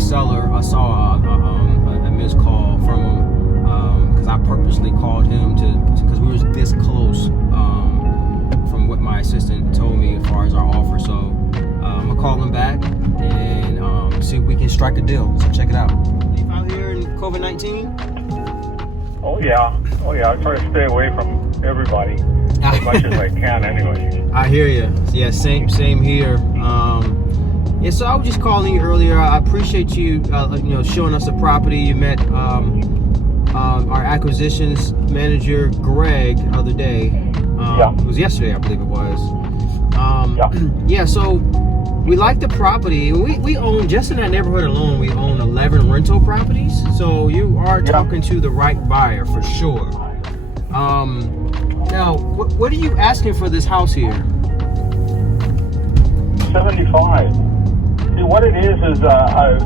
the seller, I saw a missed call from him because I purposely called him because we were this close from what my assistant told me as far as our offer. So I'm gonna call him back and see if we can strike a deal. So check it out. Out here in COVID-19. Oh yeah. I try to stay away from everybody as much as I can, anyway. I hear you. Yeah, same here. Yeah, so I was just calling you earlier. I appreciate you, showing us the property. You met our acquisitions manager, Greg, the other day. Yeah. It was yesterday, I believe it was. Yeah. Yeah, so we like the property. We own, just in that neighborhood alone, we own 11 rental properties. So you are talking to the right buyer for sure. Now, what are you asking for this house here? 75. See, what it is I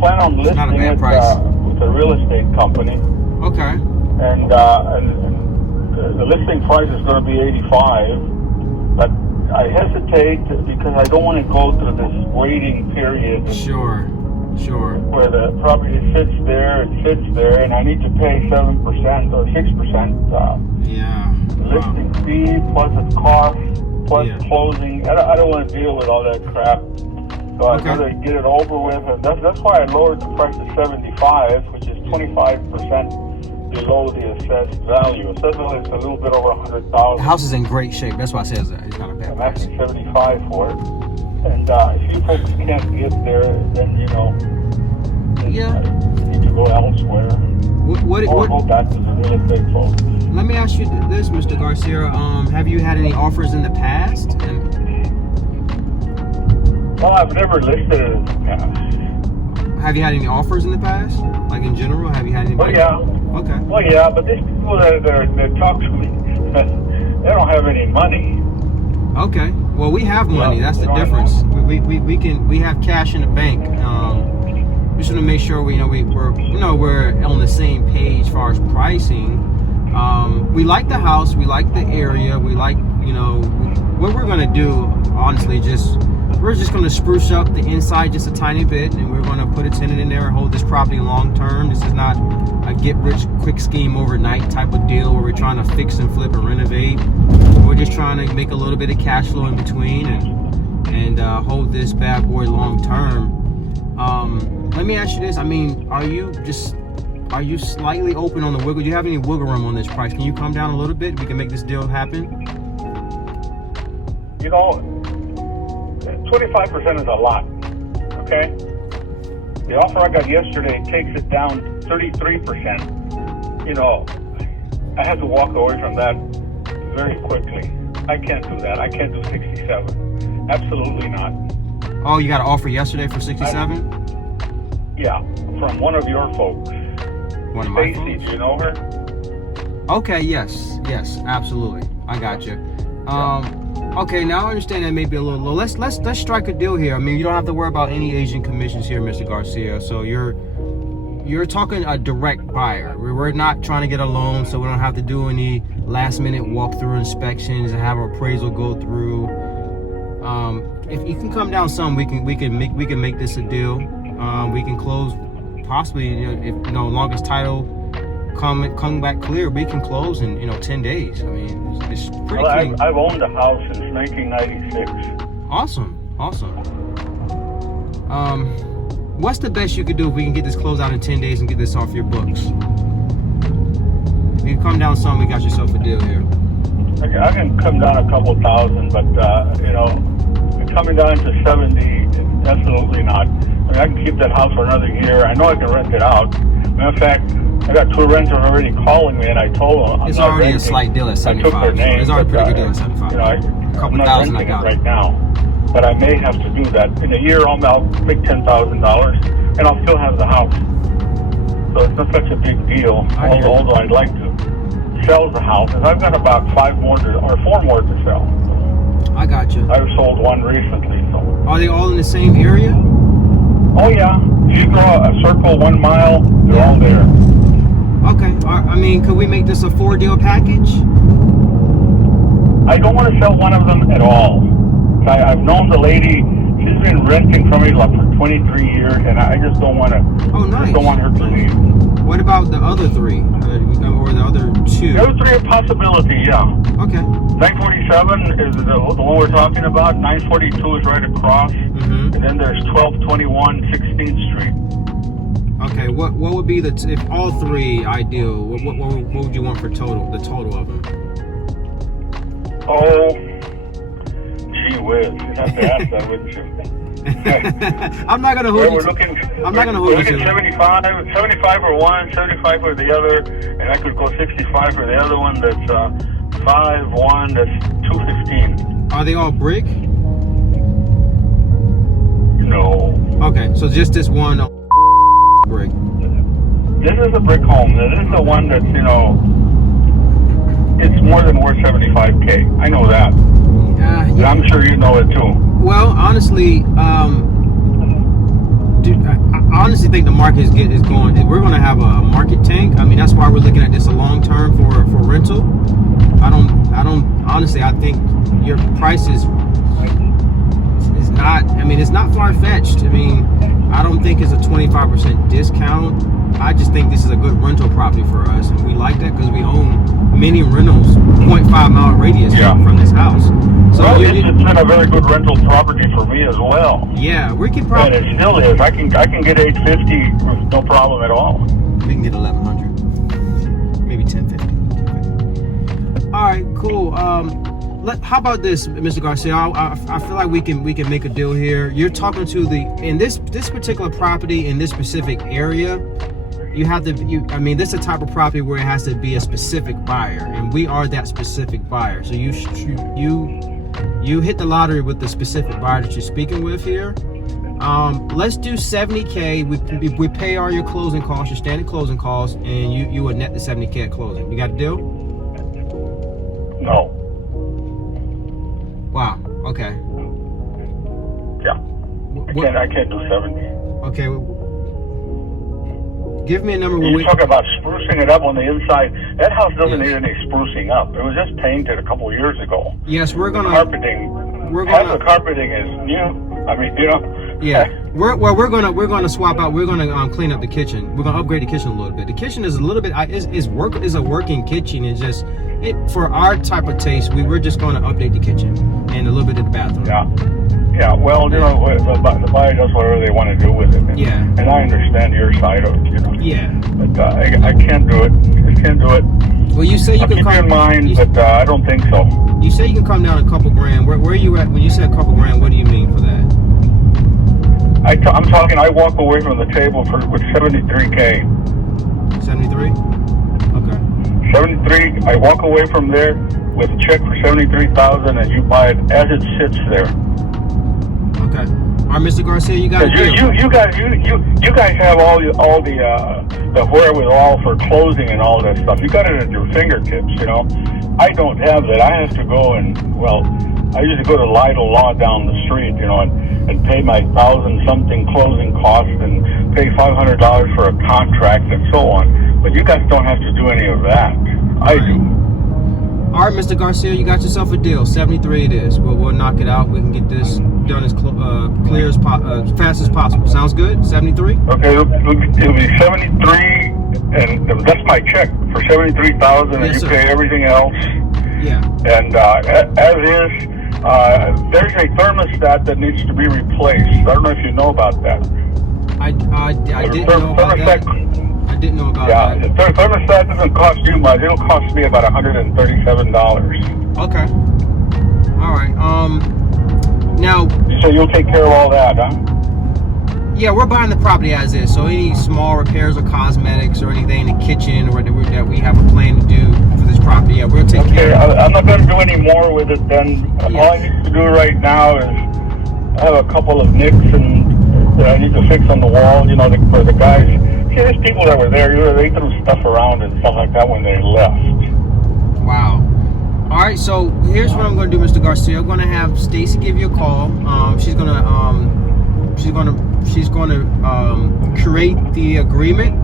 plan on listing Not a bad it price. with a real estate company. Okay. And the listing price is going to be 85, but I hesitate because I don't want to go through this waiting period. Sure. Where the property sits there, and I need to pay 7% or 6%. Listing fee plus its cost plus closing. I don't want to deal with all that crap. So I'd rather get it over with. And that's why I lowered the price to 75, which is 25% below the assessed value. Assessed value is a little bit over 100,000. The house is in great shape. That's why it says that. It's not a bad I'm price. asking 75 for it. And if you folks can't get there, then you need to go elsewhere. What Go back to the real estate folks. Let me ask you this, Mr. Garcia. Have you had any offers in the past? Well, I've never listed it in the past. Have you had any offers in the past? Like in general, have you had any? Well, yeah. Okay. Well, yeah, but these people that talk to me, they don't have any money. Okay. Well, we have money. That's the difference. We have cash in the bank. We just want to make sure we're on the same page as far as pricing. We like the house. We like the area. We like what we're gonna do. Honestly, we're just gonna spruce up the inside just a tiny bit, and we're gonna put a tenant in there and hold this property long term. This is not a get rich quick scheme overnight type of deal where we're trying to fix and flip and renovate. We're just trying to make a little bit of cash flow in between and hold this bad boy long term. Let me ask you this. I mean, are you slightly open on the wiggle? Do you have any wiggle room on this price? Can you come down a little bit? We can make this deal happen. 25% is a lot. Okay. The offer I got yesterday takes it down 33%. I have to walk away from that very quickly. I can't do that. I can't do 67. Absolutely not. Oh, you got an offer yesterday for 67? Yeah, from one of your folks. One of my Stacy, folks? do you know her? Okay, yes, absolutely. I got you. Okay, now I understand that may be a little low. Let's strike a deal here. I mean, you don't have to worry about any agent commissions here, Mr. Garcia. So you're talking a direct buyer. We're not trying to get a loan, so we don't have to do any last minute walkthrough inspections and have our appraisal go through. If you can come down some, we can make this a deal. We can close possibly, if longest title come back clear, we can close in 10 days. I mean, it's pretty clean. I've owned the house since 1996. Awesome. What's the best you could do if we can get this closed out in 10 days and get this off your books? If you come down some, we got yourself a deal here. I can come down a couple thousand, but coming down to 70, absolutely not. I mean, I can keep that house for another year. I know I can rent it out. Matter of fact, I got 2 renters already calling me, and I told them it's already renting. A slight deal at 75. I took their names, it's already a pretty good deal at 75. A couple thousand I got right now, but I may have to do that in a year. I'll make $10,000, and I'll still have the house. So it's not such a big deal. Although I'd like to sell the house, and I've got about 4 more to sell. I got you. I've sold one recently. So. Are they all in the same area? Oh yeah. If you draw a circle 1 mile, they're all there. Okay. I mean, could we make this a 4-deal package? I don't want to sell one of them at all. I've known the lady. She's been renting from me for 23 years, and I just don't want to. Oh, nice. Just don't want her to leave. What about the other 3, or the other 2? The other 3 are possibility, yeah. Okay. 947 is the one we're talking about. 942 is right across, and then there's 1221 16th Street. Okay. What would be if all 3 ideal? What would you want for total? The total of them. Oh, gee whiz! You have to ask that, wouldn't you? I'm not gonna hold you. I'm not gonna hold you. We're looking 75 for one, 75 for the other, and I could go 65 for the other one. That's 5-1. That's 215. Are they all brick? No. Okay, so just this one brick. This is a brick home. This is the one that's it's more than worth $75K. I know that. Yeah. I'm sure you know it too. Well, honestly, I honestly think the market is going. We're going to have a market tank. I mean, that's why we're looking at this a long term for rental. I don't. Honestly, I think your price is not. I mean, it's not far fetched. I mean, I don't think it's a 25% discount. I just think this is a good rental property for us, and we like that because we own many rentals 0.5 mile radius from this house. So well, it's been a very good rental property for me as well. Yeah, we can probably. And it still is. I can get 850 with no problem at all. We can get 1100, maybe 1050. All right, cool. How about this, Mr. Garcia? I feel like we can make a deal here. You're talking to in this particular property in this specific area. You have to. I mean, this is a type of property where it has to be a specific buyer, and we are that specific buyer. So you hit the lottery with the specific buyer that you're speaking with here. Let's do $70K. We pay all your closing costs, your standard closing costs, and you would net the $70K at closing. You got a deal? No. Wow. Okay. Yeah. I can't do 70. Okay. Give me a number. You talk about sprucing it up on the inside. That house doesn't need any sprucing up. It was just painted a couple of years ago. Yes, we're gonna. Half the carpeting is new. I mean, Yeah. We're gonna swap out. We're gonna clean up the kitchen. We're gonna upgrade the kitchen a little bit. The kitchen is a little bit is a working kitchen. It's just for our type of taste. We're just gonna update the kitchen and a little bit of the bathroom. Yeah. Yeah, well, the buyer does whatever they want to do with it. And I understand your side of it, Yeah. But I can't do it. I can't do it. Well, you say you can keep come. In mind, but I don't think so. You say you can come down a couple grand. Where are you at? When you say a couple grand, what do you mean for that? I'm talking. I walk away from the table with $73K. 73. Okay. 73. I walk away from there with a check for $73,000, and you buy it as it sits there. Okay. All right, Mr. Garcia, you got you guys have all the wherewithal for closing and all that stuff. You got it at your fingertips, I don't have that. I have to go I usually go to Lytle Law down the street, and pay my 1,000-something closing costs and pay $500 for a contract and so on. But you guys don't have to do any of that. I do. All right, Mr. Garcia, you got yourself a deal. 73 it is. We'll knock it out. We can get this done as clear as fast as possible. Sounds good? 73? Okay, it'll be 73, and that's my check for $73,000, and you pay everything else. Yeah. And as is, there's a thermostat that needs to be replaced. I don't know if you know about that. I didn't know about that. I didn't know about that. Yeah, the thermostat doesn't cost you much. It'll cost me about $137. Okay. All right. Now. So you'll take care of all that, huh? Yeah, we're buying the property as is. So any small repairs or cosmetics or anything in the kitchen or that we have a plan to do for this property, we'll take care of it. I'm not going to do any more with it then. Yeah. All I need to do right now is I have a couple of nicks that I need to fix on the wall, for the guys. See, there's people that were there, they threw stuff around and stuff like that when they left. Wow. All right, so here's what I'm going to do, Mr. Garcia. I'm going to have Stacy give you a call. She's going to create the agreement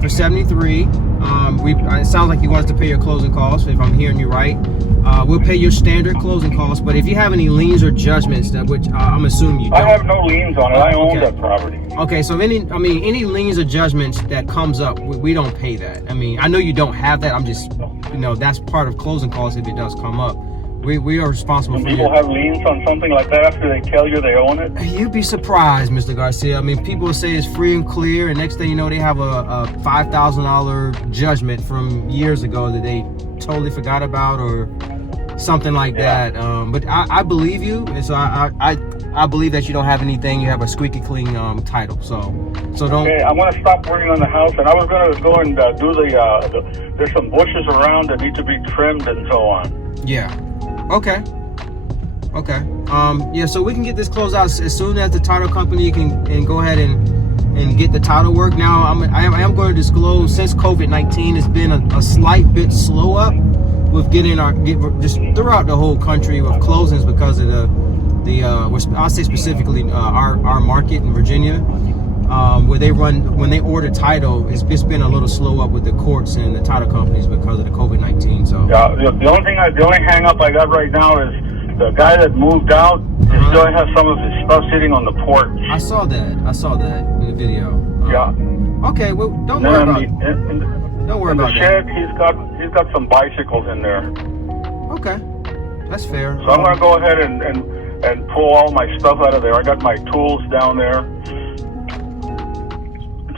for 73. It sounds like you want us to pay your closing costs, if I'm hearing you right. We'll pay your standard closing costs, but if you have any liens or judgments, which I'm assuming you don't. I have no liens on it. I own that property. Okay, so any liens or judgments that comes up, we don't pay that. I mean, I know you don't have that. I'm just, that's part of closing costs if it does come up. We are responsible for people have liens on something like that after they tell you they own it? You'd be surprised, Mr. Garcia. I mean, people say it's free and clear, and next thing you know, they have a $5,000 judgment from years ago that they totally forgot about or something like that. But I believe you, and so I believe that you don't have anything. You have a squeaky clean title. So don't. Okay, I'm gonna stop working on the house, and I was gonna go and do there's some bushes around that need to be trimmed and so on. Yeah. Okay. Yeah, so we can get this closed out as soon as the title company can go ahead and get the title work. Now, I am going to disclose, since COVID-19, it's been a slight bit slow up with just throughout the whole country with closings because of I'll say specifically our market in Virginia, where when they order title, it's been a little slow up with the courts and the title companies because of the COVID-19. So yeah, the only hang up I got right now is the guy that moved out still has some of his stuff sitting on the porch. I saw that in the video. Yeah. Okay, well, don't worry about it. Don't worry about that. In the shed, he's got some bicycles in there. Okay, that's fair. So I'm gonna go ahead and pull all my stuff out of there. I got my tools down there and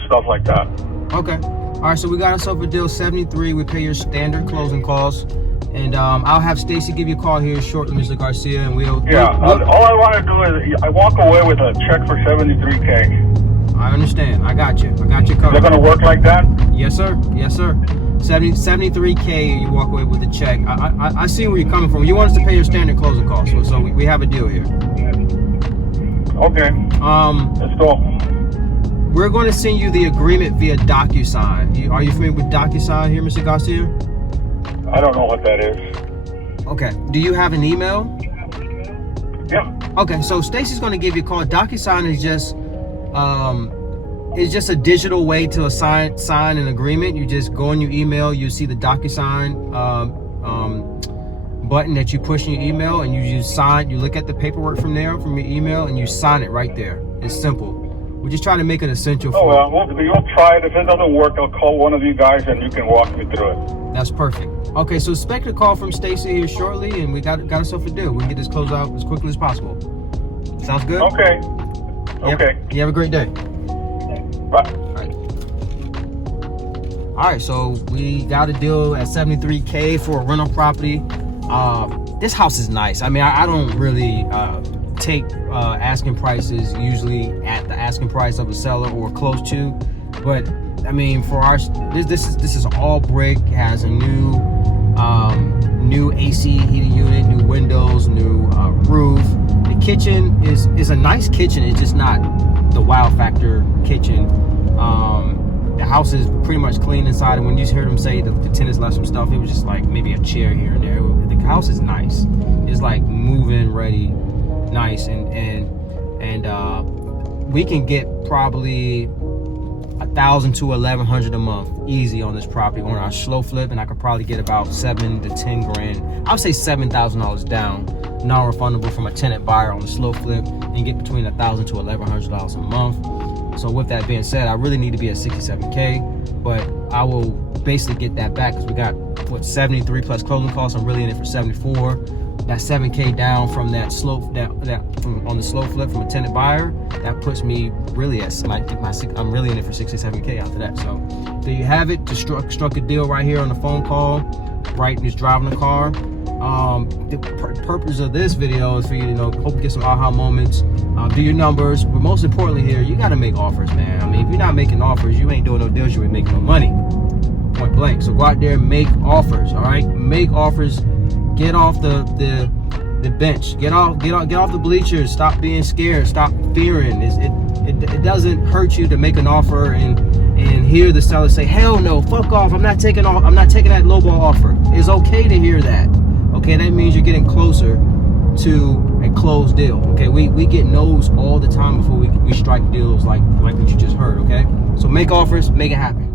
stuff like that. Okay. All right, so we got ourselves a deal. 73. We pay your standard closing costs. And I'll have Stacy give you a call here shortly, Mr. Garcia, and we'll... all I want to do is I walk away with a check for $73K. I understand. I got you covered. Is it going to work like that? Yes, sir. 73K, you walk away with a check. I see where you're coming from. You want us to pay your standard closing costs, so we have a deal here. Okay. Let's go. We're going to send you the agreement via DocuSign. Are you familiar with DocuSign here, Mr. Garcia? I don't know what that is. Okay. Do you have an email? Yeah. Okay, so Stacy's going to give you a call. DocuSign is just a digital way to sign an agreement. You just go in your email, you see the DocuSign button that you push in your email, and you sign. You look at the paperwork from your email, and you sign it right there. It's simple. We're just trying to make it essential for you. You'll try it. If it doesn't work, I'll call one of you guys and you can walk me through it. That's perfect. Okay, so expect a call from Stacy here shortly, and we got ourselves a deal. We can get this closed out as quickly as possible. Sounds good? Okay. Okay. You have a great day. Bye. All right, so we got a deal at $73K for a rental property. This house is nice. I mean, I don't really take asking prices usually at the asking price of a seller or close to, but I mean, for this is all brick. It has a new AC heating unit, new windows, new roof. The kitchen is a nice kitchen. It's just not the wow factor kitchen. The house is pretty much clean inside, and when you heard them say that the tenants left some stuff, it was just like maybe a chair here and there. The house is nice. It's like move-in ready, nice, and we can get probably $1,000 to $1,100 a month easy on this property on our slow flip, and I could probably get about $7,000 to $10,000. I would say $7,000 down, non-refundable from a tenant buyer on the slow flip, and get between $1,000 to $1,100 a month. So with that being said, I really need to be at $67K, but I will basically get that back because we got 73 plus closing costs. I'm really in it for 74. That $7K down from that slope on the slow flip from a tenant buyer, that puts me really at I'm really in it for 67K after that. So there you have it. Just struck a deal right here on the phone call, right? Just driving the car. The purpose of this video is for you to hope to get some aha moments, do your numbers, but most importantly here, you got to make offers, man. I mean, if you're not making offers, you ain't doing no deals, you ain't making no money, point blank. So go out there and make offers. All right, make offers. Get off the bench. Get off the bleachers. Stop being scared. Stop fearing. It doesn't hurt you to make an offer and hear the seller say, "Hell no, fuck off. I'm not taking that lowball offer." It's okay to hear that. Okay, that means you're getting closer to a closed deal. Okay, we get no's all the time before we strike deals like what you just heard. Okay, so make offers, make it happen.